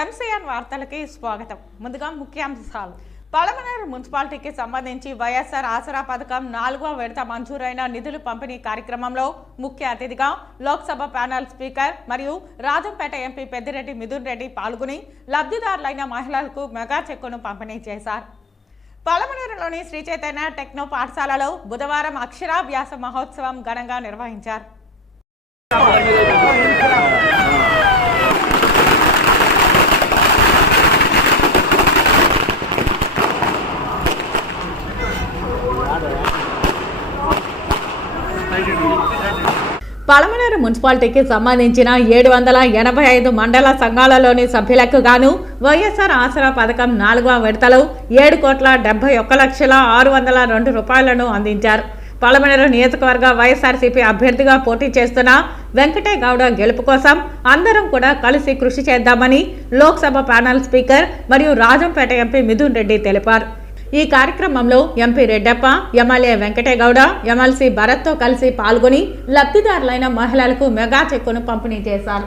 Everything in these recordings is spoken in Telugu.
ఎంసీఎన్ వార్తలకి స్వాగతం. ముందుగా ముఖ్యాంశాలు. పలమనేరు మున్సిపాలిటీకి సంబంధించి వైఎస్ఆర్ ఆసరా పథకం 4వ విడత మంజూరైన నిధులు పంపిణీ కార్యక్రమంలో ముఖ్య అతిథిగా లోక్సభ ప్యానెల్ స్పీకర్ మరియు రాజంపేట ఎంపీ పెద్దిరెడ్డి మిథున్ రెడ్డి పాల్గొని లబ్ధిదారులైన మహిళలకు మెగా చెక్కును పంపిణీ చేశారు. పలమనేరులోని శ్రీ చైతన్య టెక్నో పాఠశాలలో బుధవారం అక్షరాభ్యాస మహోత్సవం ఘనంగా నిర్వహించారు. పలమనేరు మున్సిపాలిటీకి సంబంధించిన 785 మండల సంఘాలలోని సభ్యులకు గాను వైఎస్ఆర్ ఆసరా పథకం 4వ విడతలో 7,71,602 రూపాయలను అందించారు. పలమనేరు నియోజకవర్గ వైఎస్ఆర్సీపీ అభ్యర్థిగా పోటీ చేస్తున్న వెంకటేగౌడ గెలుపు కోసం అందరం కూడా కలిసి కృషి చేద్దామని లోక్సభ ప్యానెల్ స్పీకర్ మరియు రాజంపేట ఎంపీ మిథున్ రెడ్డి తెలిపారు. ఈ కార్యక్రమంలో MP Reddappa, MLA Venkategowda, MLC భరత్తో కలిసి పాల్గొని లబ్ధిదారులైన మహిళలకు మెగా చెక్కును పంపిణీ చేశారు.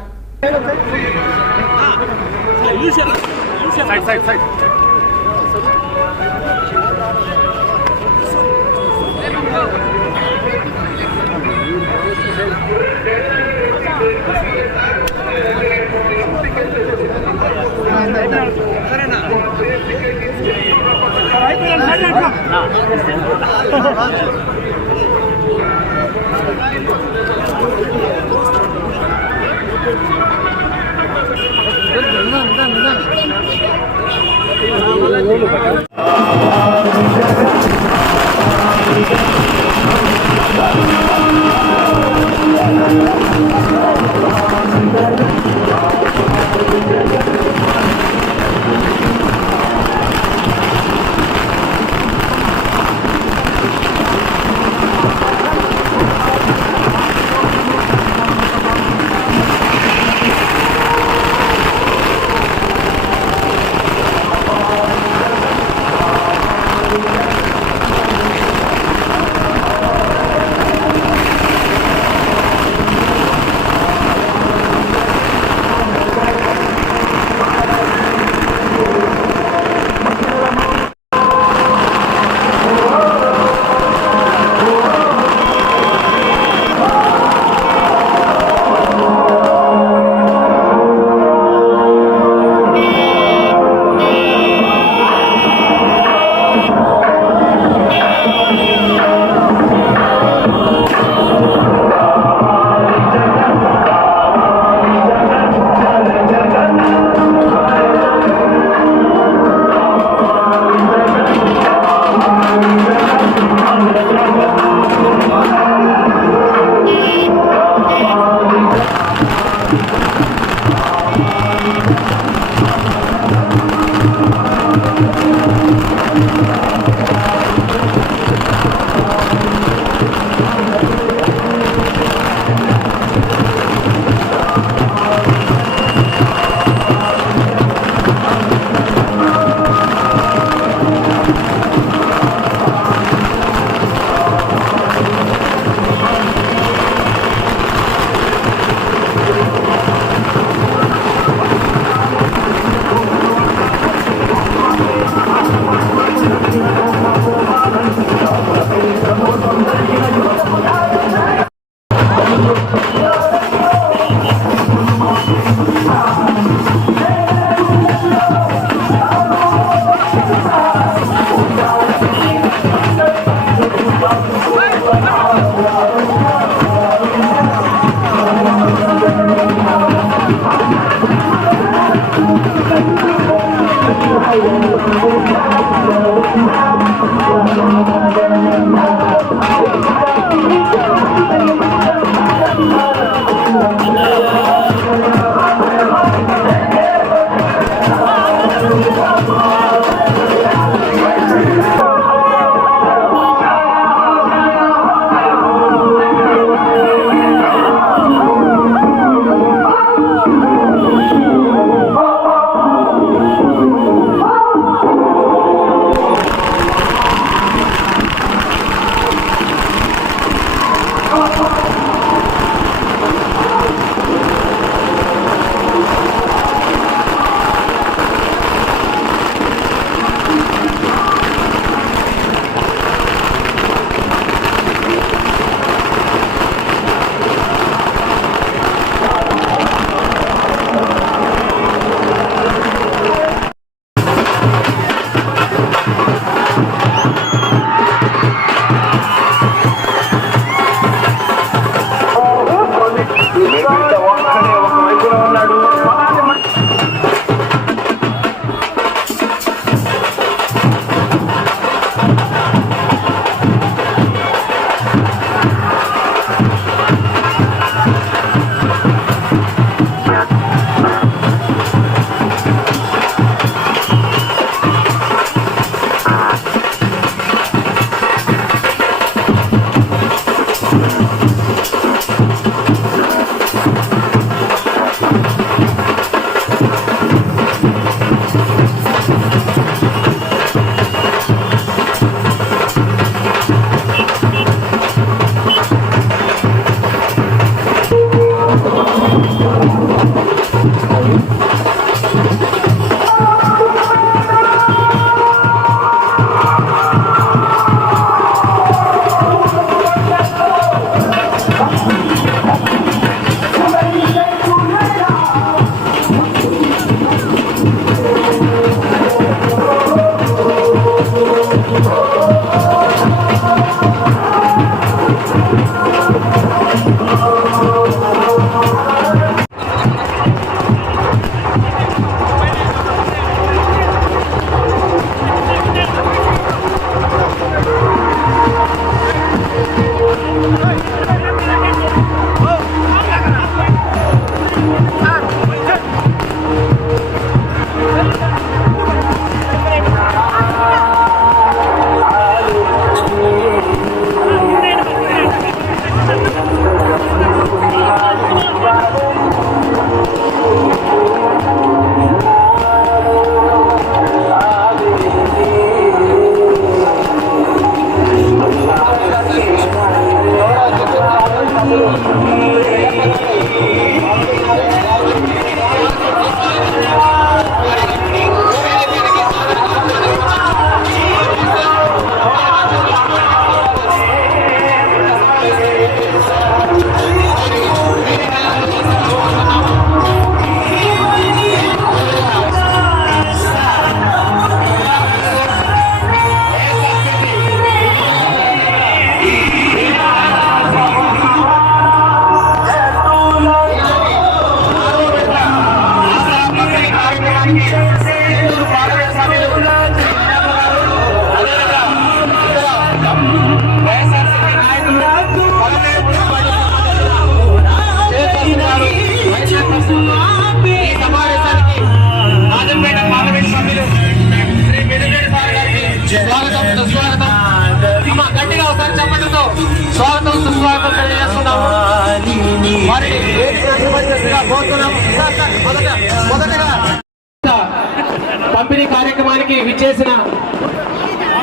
పంపిణీ కార్యక్రమానికి విచ్చేసిన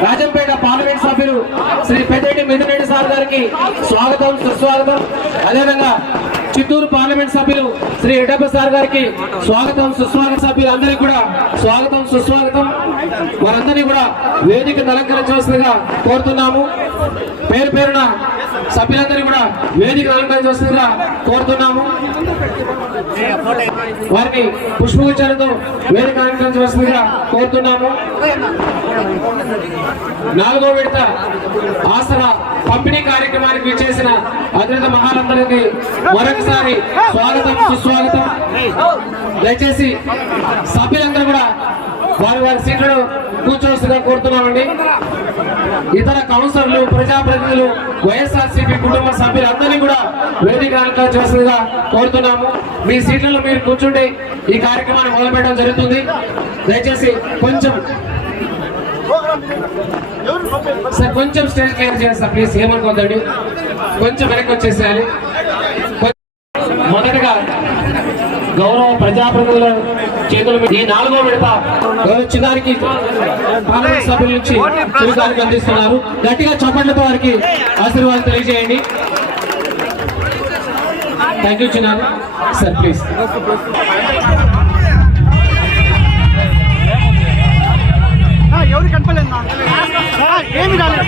రాజంపేట పార్లమెంట్ సభ్యులు శ్రీ పెద్దిరెడ్డి మిథున్ రెడ్డి సార్ గారికి స్వాగతం సుస్వాగతం. అదేవిధంగా చిత్తూరు పార్లమెంట్ సభ్యులు శ్రీ ఎడ్డప్ప సార్ గారికి స్వాగతం సుస్వాగతం. సభ్యులందరికీ కూడా స్వాగతం సుస్వాగతం. వారందరినీ కూడా వేదికను అలంకరించవలసిందిగా కోరుతున్నాము. పేరు పేరున సభ్యులందరినీ కూడా వేదికను అలంకరించవలసిందిగా కోరుతున్నాము. వారిని పుష్పగుచ్చాలతో వేదిక అలంకరించవలసిందిగా కోరుతున్నాము. 4వ విడత ఆసరా పంపిణీ కార్యక్రమానికి విచ్చేసిన అతిథి మహాలందరికీ మరొకసారి స్వాగతం సుస్వాగతం. దయచేసి సభ్యులందరూ కూడా వారి వారి సీట్లను కూర్చోవలసిందిగా కోరుతున్నామండి. ఇతర కౌన్సిలర్లు, ప్రజాప్రతినిధులు, వైఎస్ఆర్సీపీ కుటుంబ సభ్యులందరినీ కూడా వేదిక అలంకరించవలసిందిగా కోరుతున్నాము. మీ సీట్లలో మీరు కూర్చుండి ఈ కార్యక్రమాన్ని మొదలుపెట్టడం జరుగుతుంది. దయచేసి కొంచెం స్టేజ్ క్లియర్ చేయండి సార్ ప్లీజ్. ఏమనుకోద్దండి, కొంచెం వెనక్కి వచ్చేసేయాలి. మొదటగా గౌరవ ప్రజాప్రతినిధుల చేతుల మీద ఈ 4వ విడత చిన్నారికి పార్లమెంట్ సభ్యుల నుంచి చిరుకానికి అందిస్తున్నారు. గట్టిగా చప్పట్లతో వారికి ఆశీర్వాదం తెలియజేయండి. థ్యాంక్ యూ చిన్నారు సార్ ప్లీజ్. ఎవరు కనపలేదు ఏమి రాలేదు.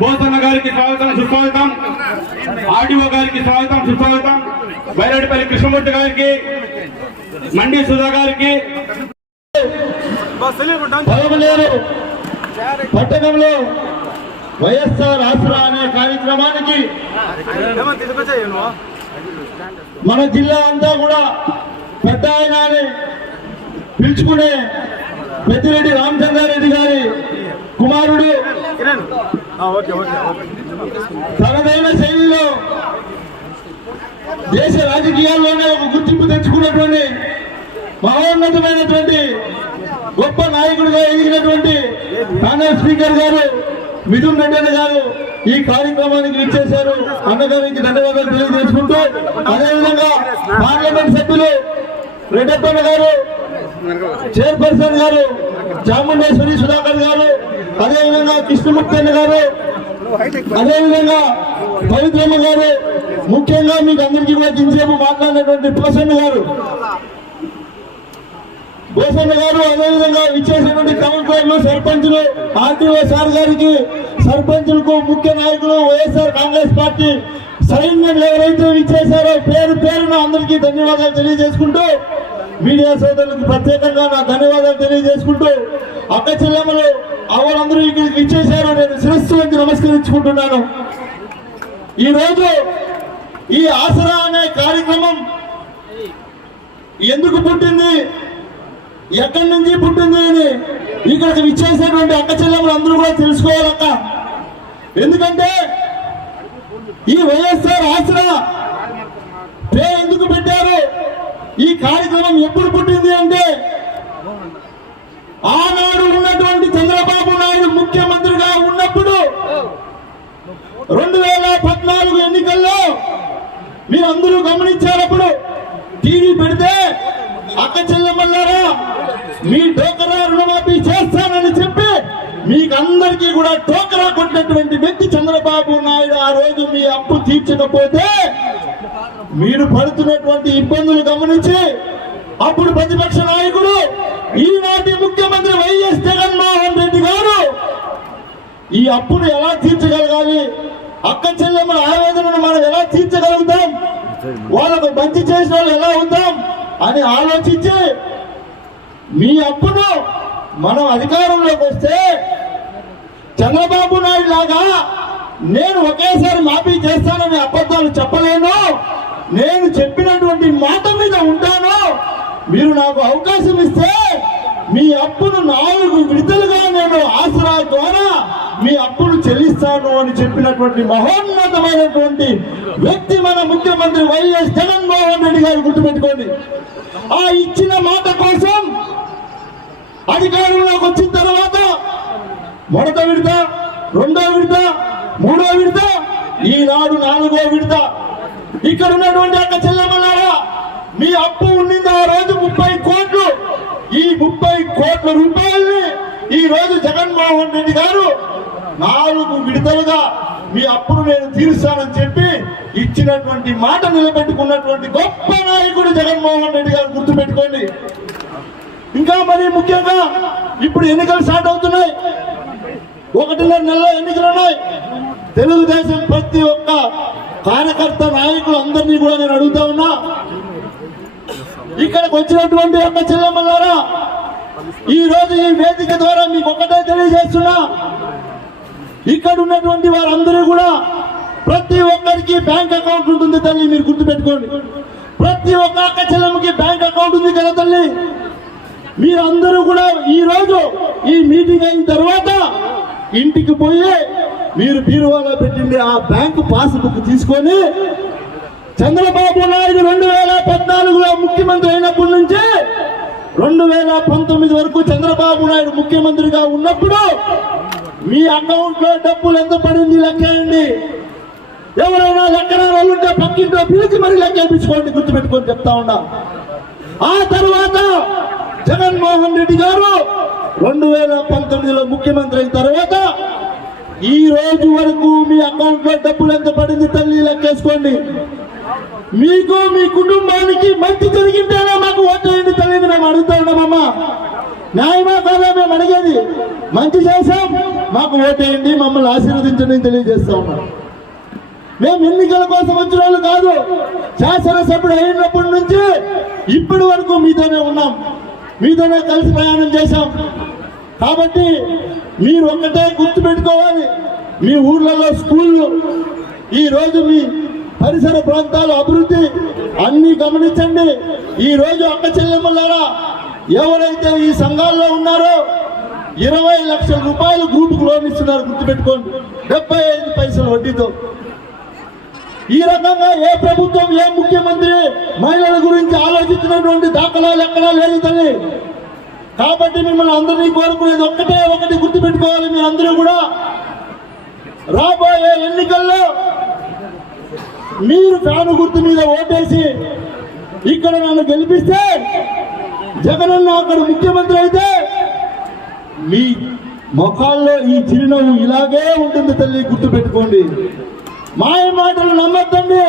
బోసన్న గారికి స్వాగతం సుస్వాగతం. ఆర్డీఓ గారికి స్వాగతం సుస్వాగతం. బైరెడ్డిపల్లి కృష్ణమూర్తి గారికి, మండి సుధా గారికి. పట్టణంలో వైఎస్ఆర్ ఆసరా అనే కార్యక్రమానికి మన జిల్లా అంతా కూడా పెద్ద ఆయన అని పిలుచుకునే పెద్దిరెడ్డి రామచంద్రారెడ్డి గారి కుమారుడు తనదైన శైలిలో దేశ రాజకీయాల్లోనే ఒక గుర్తింపు తెచ్చుకున్నటువంటి మహోన్నతమైనటువంటి గొప్ప నాయకుడిగా ఎదిగినటువంటి ప్యానెల్ స్పీకర్ గారు మిథున్ రెడ్డి గారు ఈ కార్యక్రమానికి విచ్చేశారు. అన్నగారికి ధన్యవాదాలు తెలియజేసుకుంటూ, అదేవిధంగా పార్లమెంట్ సభ్యులు రెడ్డప్పన్న గారు, చైర్పర్సన్ గారు చాముండేశ్వరి సుధాకర్ గారు, అదేవిధంగా కృష్ణమూర్తి గారు, అదేవిధంగా పవిత్రమ్మ గారు, ముఖ్యంగా మీకు అందరికీ కూడా దించేపు మాట్లాడినటువంటి పోసన్న గారు, అదేవిధంగా ఇచ్చేసినటువంటి కౌన్సిలర్లు, సర్పంచులు, ఆర్టీఓ సార్ గారికి, సర్పంచులకు, ముఖ్య నాయకులు, వైఎస్ఆర్ కాంగ్రెస్ పార్టీ సైన్యం ఎవరైతే ఇచ్చేశారో పేరు పేరున అందరికీ ధన్యవాదాలు తెలియజేసుకుంటూ, మీడియా సోదరులకు ప్రత్యేకంగా నా ధన్యవాదాలు తెలియజేసుకుంటూ, అక్క చెల్లెమ్మలు అవరందరూ ఇక్కడికి ఇచ్చేశారో నేను శిరస్సు వంచి నమస్కరించుకుంటున్నాను. ఈరోజు ఈ ఆసరా అనే కార్యక్రమం ఎందుకు పుట్టింది, ఎక్కడి నుంచి పుట్టింది అని ఇక్కడికి విచ్చేసినటువంటి అక్క చెల్లెమ్మలు అందరూ కూడా తెలుసుకోవాలక్క. ఎందుకంటే ఈ వైఎస్ఆర్ ఆసరా పేరు ఎందుకు పెట్టారు, ఈ కార్యక్రమం ఎప్పుడు పుట్టింది అంటే ఆనాడు ఉన్నటువంటి చంద్రబాబు నాయుడు ముఖ్యమంత్రిగా ఉన్నప్పుడు 2014 ఎన్నికల్లో మీరందరూ గమనించారప్పుడు టీవీ పెడితే అక్క చెల్లెమ్మలారా మీ టోకరా రుణమాఫీ చేస్తానని చెప్పి మీకు అందరికీ కూడా టోకరా కొట్టినటువంటి వ్యక్తి చంద్రబాబు నాయుడు. ఆ రోజు మీ అప్పు తీర్చకపోతే మీరు పడుతున్నటువంటి ఇబ్బందులు గమనించి అప్పుడు ప్రతిపక్ష నాయకుడు ఈనాటి ముఖ్యమంత్రి వైఎస్ జగన్మోహన్ రెడ్డి గారు ఈ అప్పును ఎలా తీర్చగలగాలి, అక్క చెల్లెమ్మల ఆవేదనను మనం ఎలా తీర్చగలుగుతాం, వాళ్ళకు మంచి చేసిన వాళ్ళు ఎలా అవుతాం అని ఆలోచించి మీ అప్పును మనం అధికారంలోకి వస్తే చంద్రబాబు నాయుడు లాగా నేను ఒకేసారి మాఫీ చేస్తానని అబద్ధాలు చెప్పలేను, నేను చెప్పినటువంటి మాట మీద ఉంటాను, మీరు నాకు అవకాశం ఇస్తే మీ అప్పును 4 విడతలుగా నేను ఆసరా ద్వారా మీ అప్పును చెల్లిస్తాను అని చెప్పినటువంటి మహోన్నతమైనటువంటి వ్యక్తి మన ముఖ్యమంత్రి వైఎస్ జగన్మోహన్ రెడ్డి గారు. గుర్తుపెట్టుకోండి, ఆ ఇచ్చిన మాట కోసం అధికారంలోకి వచ్చిన తర్వాత 1వ విడత, 2వ విడత, 3వ విడత ఈనాడు 4వ విడత. ఇక్కడ ఉన్నటువంటి అక్క చెల్లెమ్మలారా, మీ అప్పు ఉండింది ఆ రోజు 30 కోట్లు. ఈ 30 కోట్ల రూపాయల్ని ఈ రోజు జగన్మోహన్ రెడ్డి గారు 4 విడతలుగా మీ అప్పును నేను తీరుస్తానని చెప్పి ఇచ్చినటువంటి మాట నిలబెట్టుకున్నటువంటి గొప్ప నాయకుడు జగన్మోహన్ రెడ్డి గారు, గుర్తుపెట్టుకోండి. ఇంకా మరి ముఖ్యంగా ఇప్పుడు ఎన్నికలు స్టార్ట్ అవుతున్నాయి. 1.5 నెలలో ఎన్నికలు ఉన్నాయి. తెలుగుదేశం ప్రతి ఒక్క కార్యకర్త నాయకులు అందరినీ కూడా నేను అడుగుతా ఉన్నా, ఇక్కడికి వచ్చినటువంటి అక్క చెల్లెమ్మలారా, ఈ రోజు ఈ వేదిక ద్వారా మీకు ఒక్కటే తెలియజేస్తున్నా, ఇక్కడ ఉన్నటువంటి వారందరూ కూడా ప్రతి ఒక్కరికి బ్యాంక్ అకౌంట్ ఉంటుంది తల్లి, మీరు గుర్తుపెట్టుకోండి. ప్రతి ఒక్క అక్క చెల్లెమ్మకి బ్యాంక్ అకౌంట్ ఉంది కదా తల్లి. మీరందరూ కూడా ఈ రోజు ఈ మీటింగ్ అయిన తర్వాత ఇంటికి పోయి మీరు బీరువాలో పెట్టింది ఆ బ్యాంకు పాస్బుక్ తీసుకొని చంద్రబాబు నాయుడు 2014లో ముఖ్యమంత్రి అయినప్పటి నుంచి 2019 వరకు చంద్రబాబు నాయుడు ముఖ్యమంత్రిగా ఉన్నప్పుడు మీ అకౌంట్ లో డబ్బులు ఎంత పడింది లెక్కేయండి. ఎవరైనా లెక్కన వాళ్ళు ఉంటే పక్కింటో పిలిచి మరి లెక్కేపించుకోండి, గుర్తుపెట్టుకొని చెప్తా ఉన్నా. ఆ తర్వాత జగన్మోహన్ రెడ్డి గారు 2019లో ముఖ్యమంత్రి అయిన తర్వాత ఈ రోజు వరకు మీ అకౌంట్ లో డబ్బులు ఎంత పడింది తల్లి లెక్కేసుకోండి. మీకు మీ కుటుంబానికి మంచి జరిగింటేనే మాకు ఓటేయండి తల్లిని మేము అడుగుతా ఉన్నామమ్మా. న్యాయమా కాదా మేము అడిగేది? మంచి చేశాం, మాకు ఓటేయండి, మమ్మల్ని ఆశీర్వదించండి అని తెలియజేస్తా ఉన్నాం. మేము ఎన్నికల కోసం వచ్చిన వాళ్ళు కాదు. శాసనసభ్యుడు అయినప్పటి నుంచి ఇప్పటి వరకు మీతోనే ఉన్నాం, మీతోనే కలిసి ప్రయాణం చేశాం. కాబట్టి మీరు ఒక్కటే గుర్తు పెట్టుకోవాలి, మీ ఊర్లలో స్కూళ్ళు, ఈ రోజు మీ పరిసర ప్రాంతాల అభివృద్ధి అన్ని గమనించండి. ఈ రోజు అక్క చెల్లెమ్మలారా, ఎవరైతే ఈ సంఘాల్లో ఉన్నారో 20 లక్షల రూపాయలు గ్రూపుకు లోన్ ఇస్తున్నారు, గుర్తుపెట్టుకోండి, 75 పైసలు వడ్డీతో. ఈ రకంగా ఏ ప్రభుత్వం, ఏ ముఖ్యమంత్రి మహిళల గురించి ఆలోచించినటువంటి దాఖలాలు ఎక్కడా లేదు తల్లి. కాబట్టి మిమ్మల్ని అందరినీ కోరుకునేది ఒకటి గుర్తుపెట్టుకోవాలి. మీరందరూ కూడా రాబోయే ఎన్నికల్లో మీరు ఫ్యాను గుర్తు మీద ఓటేసి ఇక్కడ నన్ను గెలిపిస్తే, జగనన్న అక్కడ ముఖ్యమంత్రి అయితే మీ ముఖాల్లో ఈ చిరునవ్వు ఇలాగే ఉంటుంది తల్లి, గుర్తుపెట్టుకోండి. మాయ మాటలు నమ్మద్దండి.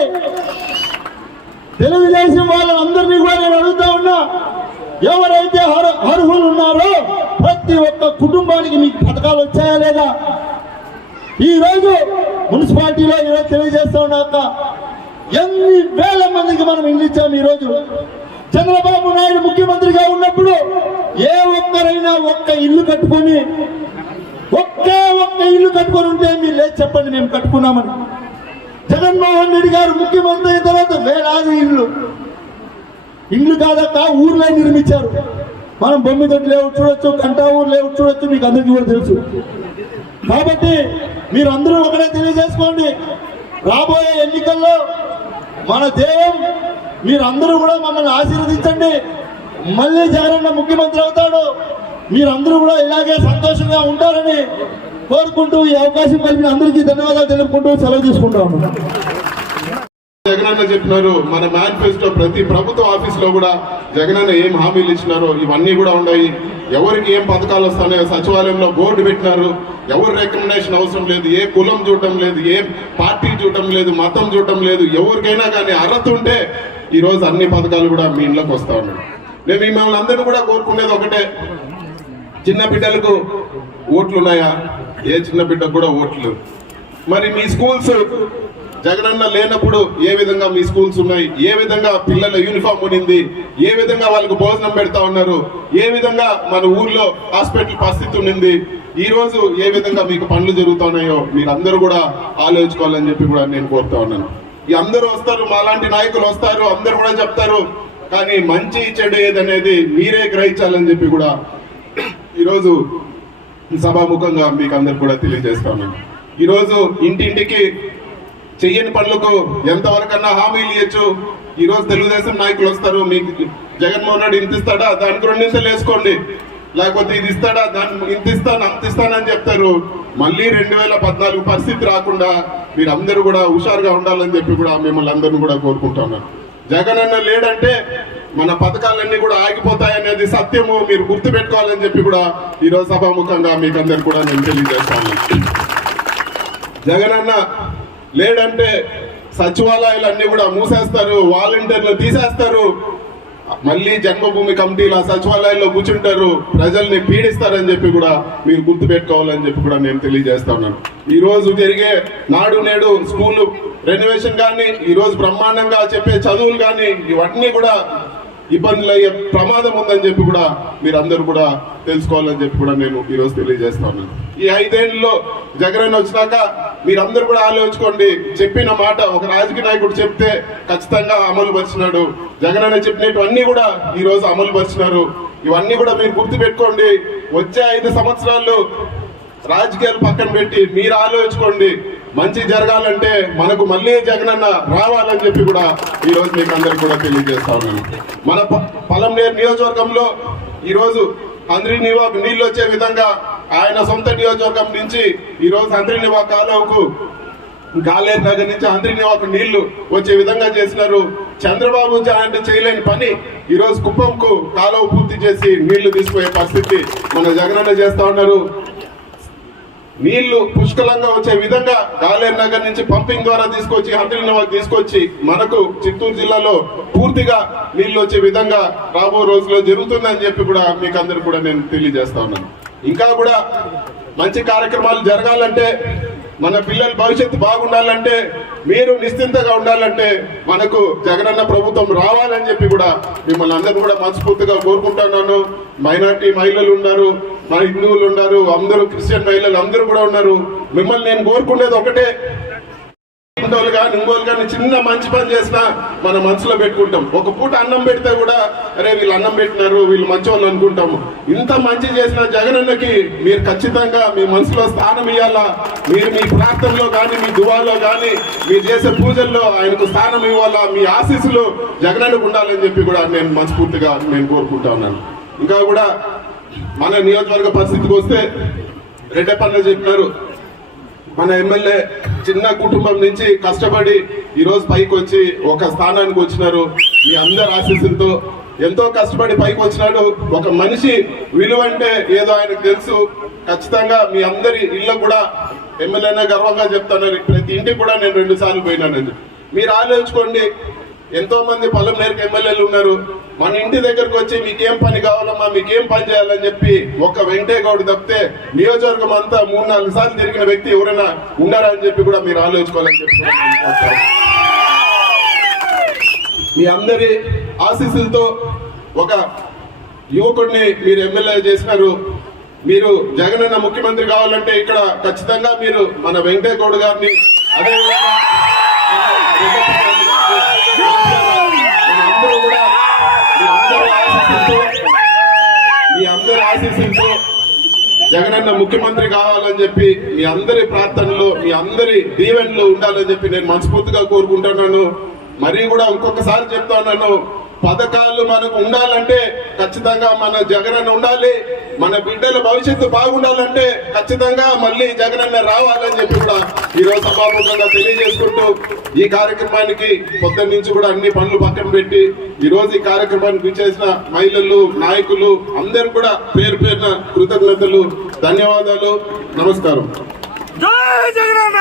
తెలుగుదేశం వాళ్ళందరినీ కూడా నేను అడుగుతా ఉన్నా, ఎవరైతే అర్హులు ఉన్నారో ప్రతి ఒక్క కుటుంబానికి మీకు పథకాలు వచ్చాయా లేదా? ఈ రోజు మున్సిపాలిటీలో ఈరోజు తెలియజేస్తా ఉన్నాక ఎన్ని వేల మందికి మనం ఇల్లు ఇచ్చాము. ఈ రోజు చంద్రబాబు నాయుడు ముఖ్యమంత్రిగా ఉన్నప్పుడు ఏ ఒక్కరైనా ఒక్క ఇల్లు కట్టుకొని ఉంటే మీరు లేదు చెప్పండి, మేము కట్టుకున్నామని. జగన్మోహన్ రెడ్డి గారు ముఖ్యమంత్రి అయిన తర్వాత వేలాది ఇండ్లు కాదక్క ఊర్లో నిర్మించారు. మనం బొమ్మిదొడ్డి లేవు చూడొచ్చు, కంటా ఊరు లేవు చూడొచ్చు, మీకు అందరికీ కూడా తెలుసు. కాబట్టి మీరు అందరూ ఒకటే తెలియజేసుకోండి, రాబోయే ఎన్నికల్లో మన ధ్యేయం మీరందరూ కూడా మమ్మల్ని ఆశీర్వదించండి. మళ్ళీ జగనన్న ముఖ్యమంత్రి అవుతాడు, మీరందరూ కూడా ఇలాగే సంతోషంగా ఉంటారని కోరుకుంటూ ఈ అవకాశం కలిగిన అందరికీ ధన్యవాదాలు తెలుపుకుంటూ సెలవు తీసుకుంటా ఉన్నాను. జగనన్న చెప్పినారు, మన మేనిఫెస్టో ప్రతి ప్రభుత్వ ఆఫీస్ లో కూడా జగనన్న ఏం హామీలు ఇచ్చినారో ఇవన్నీ కూడా ఉన్నాయి. ఎవరికి ఏం పథకాలు వస్తున్నాయో సచివాలయంలో బోర్డు పెట్టినారు. ఎవరు రికమెండేషన్ అవసరం లేదు, ఏ కులం చూడటం లేదు, ఏ పార్టీ చూడటం లేదు, మతం చూడటం లేదు. ఎవరికైనా కానీ అర్హత ఉంటే ఈ రోజు అన్ని పథకాలు కూడా మీ ఇంట్లోకి వస్తా ఉన్నాయి. నేను మిమ్మల్ని అందరినీ కూడా కోరుకునేది ఒకటే, చిన్న బిడ్డలకు ఓట్లు ఉన్నాయా? ఏ చిన్న బిడ్డకు కూడా ఓట్లు. మరి మీ స్కూల్స్ జగనన్న లేనప్పుడు ఏ విధంగా మీ స్కూల్స్ ఉన్నాయి, ఏ విధంగా పిల్లల యూనిఫామ్ ఉన్నింది, ఏ విధంగా వాళ్ళకు భోజనం పెడతా ఉన్నారు, ఏ విధంగా మన ఊర్లో హాస్పిటల్ పరిస్థితి ఉన్నింది, ఈ రోజు ఏ విధంగా మీకు పనులు జరుగుతున్నాయో మీరందరూ కూడా ఆలోచించుకోవాలని చెప్పి కూడా నేను కోరుతా ఉన్నాను. ఈ అందరూ వస్తారు, మాలాంటి నాయకులు వస్తారు, అందరూ కూడా చెప్తారు, కానీ మంచి చెడు ఏదనేది మీరే గ్రహించాలని చెప్పి కూడా ఈరోజు సభాముఖంగా మీకు అందరు కూడా తెలియజేస్తా ఉన్నాను. ఈరోజు ఇంటింటికి చెయ్యని పనులకు ఎంతవరకన్నా హామీలు ఇవ్వచ్చు. ఈ రోజు తెలుగుదేశం నాయకులు వస్తారు, మీకు జగన్మోహన్ రెడ్డి ఇంత ఇస్తాడా, దానికి 2 నిమిషాలు వేసుకోండి, లేకపోతే ఇది ఇస్తాడా, దాన్ని ఇంత ఇస్తాను అంత ఇస్తానని చెప్తారు. మళ్ళీ 2014 పరిస్థితి రాకుండా మీరందరూ కూడా హుషారుగా ఉండాలని చెప్పి కూడా మిమ్మల్ని అందరినీ కూడా కోరుకుంటున్నాను. జగన్ అన్న లేడంటే మన పథకాలన్నీ కూడా ఆగిపోతాయనేది సత్యము, మీరు గుర్తు పెట్టుకోవాలని చెప్పి కూడా ఈరోజు సభాముఖంగా మీకు అందరు కూడా నేను తెలియజేస్తాను. జగన్ అన్న లేడంటే సచివాలయాలన్నీ కూడా మూసేస్తారు, వాలంటీర్లు తీసేస్తారు, మళ్ళీ జన్మభూమి కమిటీల సచివాలయాల్లో కూర్చుంటారు, ప్రజల్ని పీడిస్తారని చెప్పి కూడా మీరు గుర్తు పెట్టుకోవాలని చెప్పి కూడా నేను తెలియజేస్తా ఉన్నాను. ఈ రోజు జరిగే నాడు నేడు స్కూల్ రెనోవేషన్ కానీ, ఈ రోజు బ్రహ్మాండంగా చెప్పే చదువులు కానీ, ఇవన్నీ కూడా ఇబ్బందులు అయ్యే ప్రమాదం ఉందని చెప్పి కూడా మీరందరూ కూడా తెలుసుకోవాలని చెప్పి కూడా నేను ఈరోజు తెలియజేస్తా ఉన్నాను. ఈ 5 ఏళ్లలో జగన్ వచ్చినాక మీరందరూ కూడా ఆలోచించుకోండి. చెప్పిన మాట ఒక రాజకీయ నాయకుడు చెప్తే ఖచ్చితంగా అమలు పరిచినాడు. జగన్ అన్న చెప్పినవన్నీ కూడా ఈ రోజు అమలు పరిచినారు. ఇవన్నీ కూడా మీరు గుర్తు పెట్టుకోండి. వచ్చే 5 సంవత్సరాలు రాజకీయాలు పక్కన పెట్టి మీరు ఆలోచించుకోండి. మంచి జరగాలంటే మనకు మళ్ళీ జగనన్న రావాలని చెప్పి కూడా ఈ రోజు మీకు అందరికి కూడా తెలియజేస్తా ఉన్నాను. మన పలంనేరు నియోజకవర్గంలో ఈ రోజు హంద్రీనివా నీళ్లు వచ్చే విధంగా ఆయన సొంత నియోజకవర్గం నుంచి ఈ రోజు హంద్రీనివా కాలువకు, గాలేరు నగర్ నుంచి హంద్రీనివాకు నీళ్లు వచ్చే విధంగా చేసినారు. చంద్రబాబు అంటే చేయలేని పని ఈ రోజు కుప్పంకు కాలువ పూర్తి చేసి నీళ్లు తీసుకుపోయే పరిస్థితి మన జగనన్న చేస్తా ఉన్నారు. నీళ్లు పుష్కలంగా వచ్చే విధంగా గాలేరు నగర్ నుంచి పంపింగ్ ద్వారా తీసుకొచ్చి హంద్రీనివాకు తీసుకొచ్చి మనకు చిత్తూరు జిల్లాలో పూర్తిగా నీళ్లు వచ్చే విధంగా రాబో రోజుల్లో జరుగుతుందని చెప్పి కూడా మీకు అందరు కూడా నేను తెలియజేస్తా ఉన్నాను. ఇంకా కూడా మంచి కార్యక్రమాలు జరగాలంటే, మన పిల్లల భవిష్యత్తు బాగుండాలంటే, మీరు నిశ్చింతగా ఉండాలంటే మనకు జగనన్న ప్రభుత్వం రావాలని చెప్పి కూడా మిమ్మల్ని అందరూ కూడా మనస్ఫూర్తిగా కోరుకుంటున్నాను. మైనార్టీ మహిళలు ఉన్నారు, మన హిందువులు ఉన్నారు, అందరూ క్రిస్టియన్ మహిళలు అందరూ కూడా ఉన్నారు. మిమ్మల్ని నేను కోరుకునేది ఒకటే, ఇంటోళ్ళు కానీ ఇంకోళ్ళు కానీ చిన్న మంచి పని చేసినా మన మనసులో పెట్టుకుంటాం. ఒక పూట అన్నం పెడితే కూడా అరే వీళ్ళు అన్నం పెట్టినారు, వీళ్ళు మంచి వాళ్ళు అనుకుంటాము. ఇంత మంచి చేసిన జగనన్నకి మీరు ఖచ్చితంగా మీ మనసులో స్థానం ఇవ్వాలా. మీరు మీ ప్రార్థనలో కానీ, మీ దువాలో కానీ, మీరు చేసే పూజల్లో ఆయనకు స్థానం ఇవ్వాలా. మీ ఆశీస్సులు జగనన్నకు ఉండాలని చెప్పి కూడా నేను మనస్ఫూర్తిగా నేను కోరుకుంటా ఉన్నాను. ఇంకా కూడా మన నియోజకవర్గ పరిస్థితికి వస్తే రెడ్డప్పన్న చెప్పినారు, మన ఎమ్మెల్యే చిన్న కుటుంబం నుంచి కష్టపడి ఈ రోజు పైకి వచ్చి ఒక స్థానానికి వచ్చినారు. మీ అందరి ఆశీస్సులతో ఎంతో కష్టపడి పైకి వచ్చినాడు. ఒక మనిషి విలువ అంటే ఏదో ఆయనకు తెలుసు. ఖచ్చితంగా మీ అందరి ఇళ్ళ కూడా ఎమ్మెల్యేనే గర్వంగా చెప్తున్నారు. ప్రతి ఇంటికి కూడా నేను 2 సార్లు పోయినానండి. మీరు ఆలోచించుకోండి, ఎంతో మంది పలంనేరుకి ఎమ్మెల్యేలు ఉన్నారు. మన ఇంటి దగ్గరకు వచ్చి మీకేం పని కావాలమ్మా, మీకేం పని చేయాలని చెప్పి ఒక వెంకటేగౌడ్ తప్పితే నియోజకవర్గం అంతా 3-4 సార్లు తిరిగిన వ్యక్తి ఎవరైనా ఉన్నారా అని చెప్పి కూడా మీరు ఆలోచించుకోవాలని చెప్పి మీ అందరి ఆశీస్సులతో ఒక యువకుడిని మీరు ఎమ్మెల్యే చేసినారు. మీరు జగనన్న ముఖ్యమంత్రి కావాలంటే ఇక్కడ ఖచ్చితంగా మీరు మన వెంకటేగౌడ్ గారిని, అదేవిధంగా అందరూ కూడా మీ అందరి ఆశీస్సులతో జగనన్న ముఖ్యమంత్రి కావాలని చెప్పి మీ అందరి ప్రార్థనలు, మీ అందరి దీవెనలు ఉండాలని చెప్పి నేను మనస్ఫూర్తిగా కోరుకుంటున్నాను. మరీ కూడా ఇంకొకసారి చెప్తున్నాను, పథకాలు మనకు ఉండాలంటే ఖచ్చితంగా మన జగనన్న ఉండాలి. మన బిడ్డల భవిష్యత్తు బాగుండాలంటే ఖచ్చితంగా మళ్ళీ జగనన్న రావాలని చెప్పి కూడా ఈరోజు సభాముఖంగా తెలియజేసుకుంటూ ఈ కార్యక్రమానికి పొద్దున్న నుంచి కూడా అన్ని పనులు పక్కన పెట్టి ఈ రోజు ఈ కార్యక్రమానికి విచ్చేసిన మహిళలు, నాయకులు అందరూ కూడా పేరు పేరున కృతజ్ఞతలు, ధన్యవాదాలు, నమస్కారం. జై జగనన్న.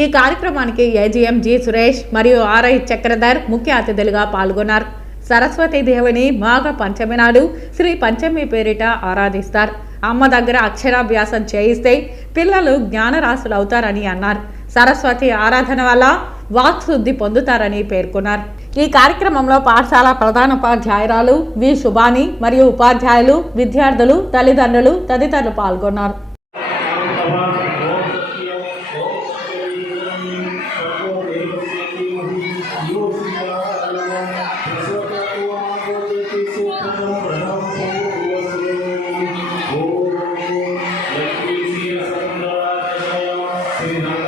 ఈ కార్యక్రమానికి ఏజీఎం జి సురేష్ మరియు ఆర్ఐ చక్రధర్ ముఖ్య అతిథులుగా పాల్గొన్నారు. సరస్వతి దేవిని మాఘ పంచమి నాడు శ్రీ పంచమి పేరిట ఆరాధిస్తారు. అమ్మ దగ్గర అక్షరాభ్యాసం చేయిస్తే పిల్లలు జ్ఞానరాశులు అవుతారని అన్నారు. సరస్వతి ఆరాధన వల్ల వాక్శుద్ధి పొందుతారని పేర్కొన్నారు. ఈ కార్యక్రమంలో పాఠశాల ప్రధానోపాధ్యాయురాలు వి శుభాని మరియు ఉపాధ్యాయులు, విద్యార్థులు, తల్లిదండ్రులు తదితరులు పాల్గొన్నారు. ఓం శ్రీ